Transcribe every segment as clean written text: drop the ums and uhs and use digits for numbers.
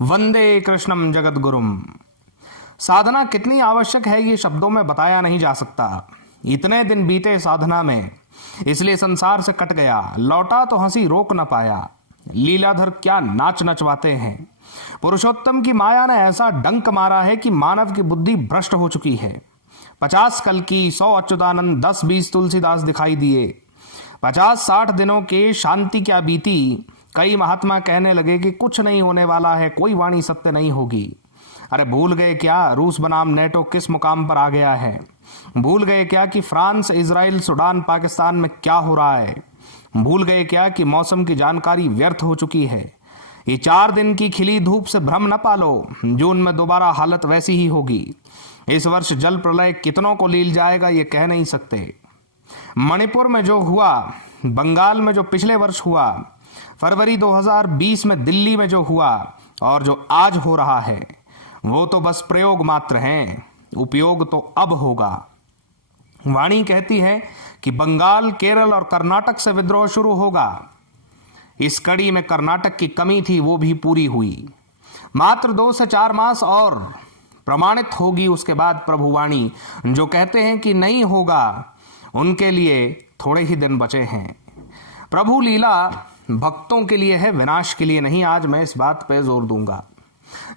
वंदे कृष्णम जगद्गुरुम। साधना कितनी आवश्यक है ये शब्दों में बताया नहीं जा सकता। इतने दिन बीते साधना में, इसलिए संसार से कट गया, लौटा तो हंसी रोक न पाया। लीलाधर क्या नाच नचवाते हैं। पुरुषोत्तम की माया ने ऐसा डंक मारा है कि मानव की बुद्धि भ्रष्ट हो चुकी है। 50 कल्कि, 100 अच्युतानंद, 10-20 तुलसीदास दिखाई दिए। 50-60 दिनों के शांति क्या बीती। कई महात्मा कहने लगे कि कुछ नहीं होने वाला है, कोई वाणी सत्य नहीं होगी। अरे भूल गए क्या रूस बनाम नेटो किस मुकाम पर आ गया है। भूल गए क्या कि फ्रांस, इजराइल, सूडान, पाकिस्तान में क्या हो रहा है। भूल गए क्या कि मौसम की जानकारी व्यर्थ हो चुकी है। ये 4 दिन की खिली धूप से भ्रम न पालो, जून में दोबारा हालत वैसी ही होगी। इस वर्ष जल प्रलय कितनों को लील जाएगा ये कह नहीं सकते। मणिपुर में जो हुआ, बंगाल में जो पिछले वर्ष हुआ, फरवरी 2020 में दिल्ली में जो हुआ और जो आज हो रहा है, वो तो बस प्रयोग मात्र हैं, उपयोग तो अब होगा। वाणी कहती है कि बंगाल, केरल और कर्नाटक से विद्रोह शुरू होगा। इस कड़ी में कर्नाटक की कमी थी, वो भी पूरी हुई। मात्र 2 से 4 मास और प्रमाणित होगी उसके बाद प्रभुवाणी। जो कहते हैं कि नहीं होगा, उनके लिए थोड़े ही दिन बचे हैं। प्रभु लीला भक्तों के लिए है, विनाश के लिए नहीं। आज मैं इस बात पे जोर दूंगा।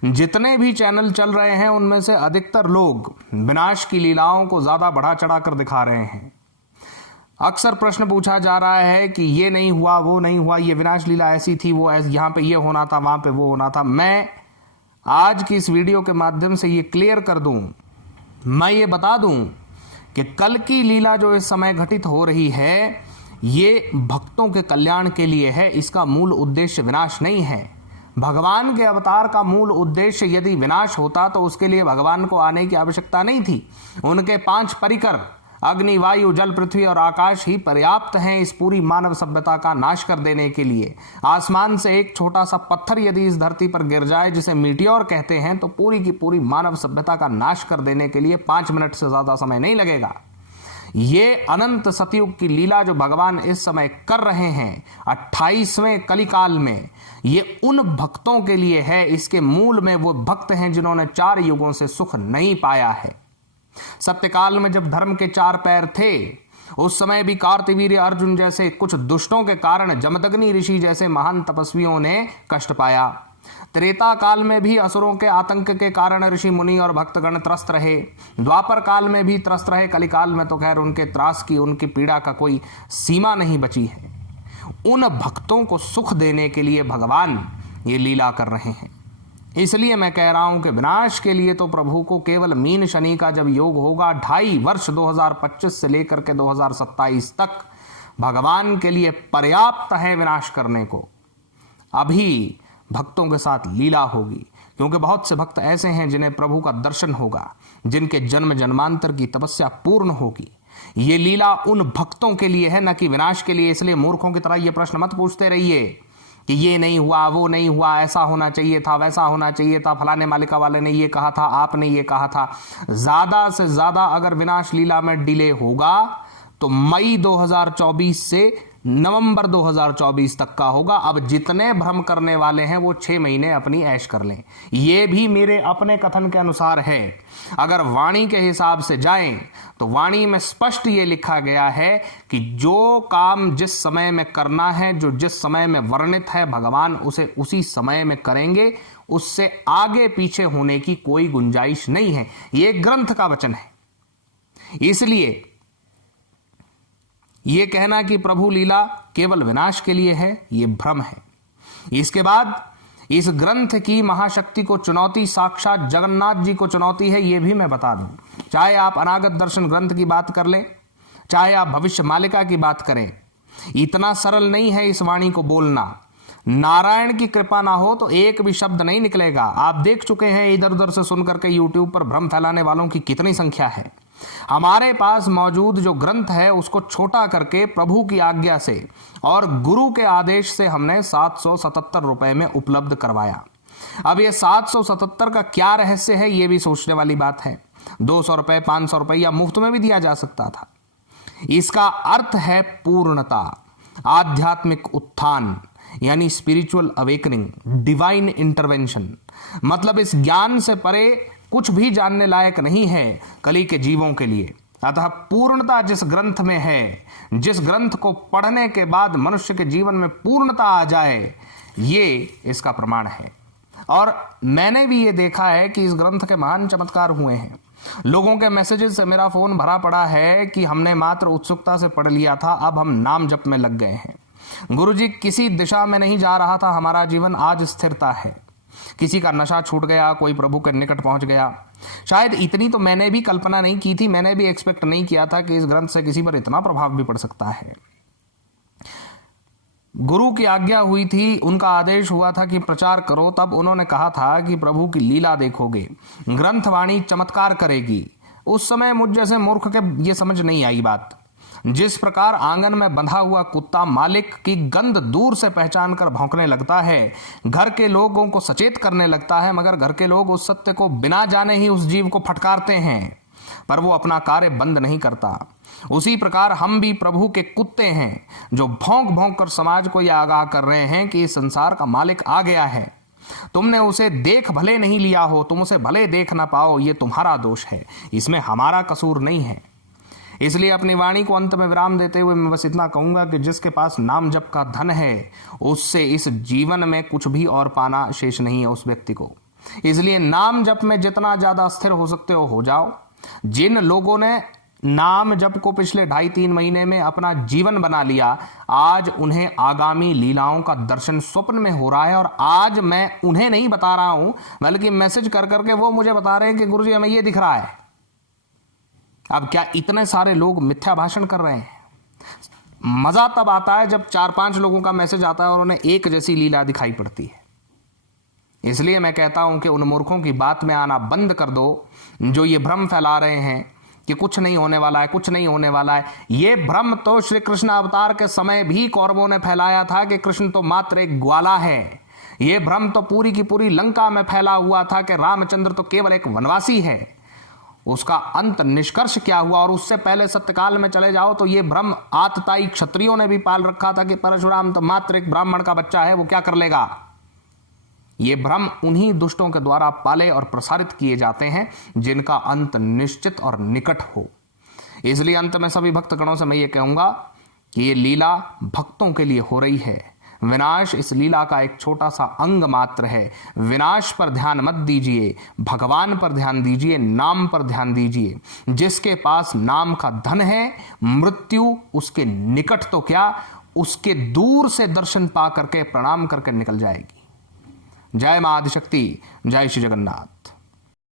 जितने भी चैनल चल रहे हैं उनमें से अधिकतर लोग विनाश की लीलाओं को ज्यादा बढ़ा चढ़ा कर दिखा रहे हैं। अक्सर प्रश्न पूछा जा रहा है कि ये नहीं हुआ, वो नहीं हुआ, ये विनाश लीला ऐसी थी, वो ऐसी, यहाँ पे ये होना था, वहां पे वो होना था। मैं आज की इस वीडियो के माध्यम से ये क्लियर कर दूं, मैं ये बता दूं कि कल की लीला जो इस समय घटित हो रही है, ये भक्तों के कल्याण के लिए है। इसका मूल उद्देश्य विनाश नहीं है। भगवान के अवतार का मूल उद्देश्य यदि विनाश होता तो उसके लिए भगवान को आने की आवश्यकता नहीं थी। उनके 5 परिकर अग्नि, वायु, जल, पृथ्वी और आकाश ही पर्याप्त हैं इस पूरी मानव सभ्यता का नाश कर देने के लिए। आसमान से एक छोटा सा पत्थर यदि इस धरती पर गिर जाए, जिसे मीटियोर कहते हैं, तो पूरी की पूरी मानव सभ्यता का नाश कर देने के लिए 5 मिनट से ज्यादा समय नहीं लगेगा। ये अनंत सतयुग की लीला जो भगवान इस समय कर रहे हैं 28वें कलिकाल में, ये उन भक्तों के लिए है। इसके मूल में वो भक्त हैं जिन्होंने 4 युगों से सुख नहीं पाया है। सत्यकाल में जब धर्म के 4 पैर थे, उस समय भी कार्तवीर्य अर्जुन जैसे कुछ दुष्टों के कारण जमदग्नि ऋषि जैसे महान तपस्वियों ने कष्ट पाया। त्रेता काल में भी असुरों के आतंक के कारण ऋषि मुनि और भक्तगण त्रस्त रहे। द्वापर काल में भी त्रस्त रहे। कलिकाल में तो खैर उनके त्रास की, उनकी पीड़ा का कोई सीमा नहीं बची है। उन भक्तों को सुख देने के लिए भगवान ये लीला कर रहे हैं। इसलिए मैं कह रहा हूं कि विनाश के लिए तो प्रभु को केवल मीन शनि का जब योग होगा, 2.5 वर्ष 2025 से लेकर के 2027 तक भगवान के लिए पर्याप्त है विनाश करने को। अभी भक्तों के साथ लीला होगी, क्योंकि बहुत से भक्त ऐसे हैं जिन्हें प्रभु का दर्शन होगा, जिनके जन्म जन्मांतर की तपस्या पूर्ण होगी। ये लीला उन भक्तों के लिए है, न कि विनाश के लिए। इसलिए मूर्खों की तरह ये प्रश्न मत पूछते रहिए कि ये नहीं हुआ, वो नहीं हुआ, ऐसा होना चाहिए था, वैसा होना चाहिए था, फलाने मालिका वाले ने ये कहा था, आपने ये कहा था। ज्यादा से ज्यादा अगर विनाश लीला में डिले होगा तो मई 2024 से नवंबर 2024 तक का होगा। अब जितने भ्रम करने वाले हैं वो 6 महीने अपनी ऐश कर लें। ये भी मेरे अपने कथन के अनुसार है। अगर वाणी के हिसाब से जाएं तो वाणी में स्पष्ट ये लिखा गया है कि जो काम जिस समय में करना है, जो जिस समय में वर्णित है, भगवान उसे उसी समय में करेंगे। उससे आगे पीछे होने की कोई गुंजाइश नहीं है। ये ग्रंथ का वचन है। इसलिए ये कहना कि प्रभु लीला केवल विनाश के लिए है, ये भ्रम है। इसके बाद इस ग्रंथ की महाशक्ति को चुनौती साक्षात जगन्नाथ जी को चुनौती है, ये भी मैं बता दूं। चाहे आप अनागत दर्शन ग्रंथ की बात कर लें, चाहे आप भविष्य मालिका की बात करें, इतना सरल नहीं है इस वाणी को बोलना। नारायण की कृपा ना हो तो एक भी शब्द नहीं निकलेगा। आप देख चुके हैं इधर उधर से सुनकर के यूट्यूब पर भ्रम फैलाने वालों की कितनी संख्या है। हमारे पास मौजूद जो ग्रंथ है उसको छोटा करके प्रभु की आज्ञा से और गुरु के आदेश से हमने 777 रुपए में उपलब्ध करवाया। अब ये 777 का क्या रहस्य है, ये भी सोचने वाली बात है। 200 रुपए, 500 रुपए या मुफ्त में भी दिया जा सकता था। इसका अर्थ है पूर्णता, आध्यात्मिक उत्थान। यानी स्पिरिचुअल अवेकनिंग, डिवाइन इंटरवेंशन। मतलब इस ज्ञान से परे कुछ भी जानने लायक नहीं है कली के जीवों के लिए। अतः पूर्णता जिस ग्रंथ में है, जिस ग्रंथ को पढ़ने के बाद मनुष्य के जीवन में पूर्णता आ जाए, ये इसका प्रमाण है। और मैंने भी ये देखा है कि इस ग्रंथ के महान चमत्कार हुए हैं। लोगों के मैसेजेस से मेरा फोन भरा पड़ा है कि हमने मात्र उत्सुकता से पढ़ लिया था, अब हम नाम जप में लग गए हैं। गुरुजी, किसी दिशा में नहीं जा रहा था हमारा जीवन, आज स्थिरता है। किसी का नशा छूट गया, कोई प्रभु के निकट पहुंच गया। शायद इतनी तो मैंने भी कल्पना नहीं की थी, मैंने भी एक्सपेक्ट नहीं किया था कि इस ग्रंथ से किसी पर इतना प्रभाव भी पड़ सकता है। गुरु की आज्ञा हुई थी, उनका आदेश हुआ था कि प्रचार करो, तब उन्होंने कहा था कि प्रभु की लीला देखोगे, ग्रंथवाणी चमत्कार करेगी। उस समय मुझ जैसे मूर्ख के ये समझ नहीं आई बात। जिस प्रकार आंगन में बंधा हुआ कुत्ता मालिक की गंध दूर से पहचान कर भौंकने लगता है, घर के लोगों को सचेत करने लगता है, मगर घर के लोग उस सत्य को बिना जाने ही उस जीव को फटकारते हैं, पर वो अपना कार्य बंद नहीं करता। उसी प्रकार हम भी प्रभु के कुत्ते हैं, जो भौंक भौंक कर समाज को यह आगाह कर रहे हैं कि इस संसार का मालिक आ गया है। तुमने उसे देख भले नहीं लिया हो, तुम उसे भले देख ना पाओ, ये तुम्हारा दोष है, इसमें हमारा कसूर नहीं है। इसलिए अपनी वाणी को अंत में विराम देते हुए मैं बस इतना कहूंगा कि जिसके पास नाम जप का धन है, उससे इस जीवन में कुछ भी और पाना शेष नहीं है उस व्यक्ति को। इसलिए नाम जप में जितना ज्यादा स्थिर हो सकते हो जाओ। जिन लोगों ने नाम जप को पिछले 2.5-3 महीने में अपना जीवन बना लिया, आज उन्हें आगामी लीलाओं का दर्शन स्वप्न में हो रहा है। और आज मैं उन्हें नहीं बता रहा हूं, बल्कि मैसेज कर करके वो मुझे बता रहे हैं कि गुरुजी हमें ये दिख रहा है। अब क्या इतने सारे लोग मिथ्या भाषण कर रहे हैं? मजा तब आता है जब 4-5 लोगों का मैसेज आता है और उन्हें एक जैसी लीला दिखाई पड़ती है। इसलिए मैं कहता हूं कि उन मूर्खों की बात में आना बंद कर दो, जो ये भ्रम फैला रहे हैं कि कुछ नहीं होने वाला है, कुछ नहीं होने वाला है। ये भ्रम तो श्री कृष्ण अवतार के समय भी कौरवों ने फैलाया था कि कृष्ण तो मात्र एक ग्वाला है। ये भ्रम तो पूरी की पूरी लंका में फैला हुआ था कि रामचंद्र तो केवल एक वनवासी है। उसका अंत निष्कर्ष क्या हुआ? और उससे पहले सत्यकाल में चले जाओ तो ये भ्रम आतताई क्षत्रियों ने भी पाल रखा था कि परशुराम तो मात्र एक ब्राह्मण का बच्चा है, वो क्या कर लेगा। ये भ्रम उन्हीं दुष्टों के द्वारा पाले और प्रसारित किए जाते हैं जिनका अंत निश्चित और निकट हो। इसलिए अंत में सभी भक्तगणों से मैं ये कहूंगा कि ये लीला भक्तों के लिए हो रही है। विनाश इस लीला का एक छोटा सा अंग मात्र है। विनाश पर ध्यान मत दीजिए, भगवान पर ध्यान दीजिए, नाम पर ध्यान दीजिए। जिसके पास नाम का धन है, मृत्यु उसके निकट तो क्या, उसके दूर से दर्शन पा करके प्रणाम करके निकल जाएगी। जय मां आदिशक्ति, जय श्री जगन्नाथ।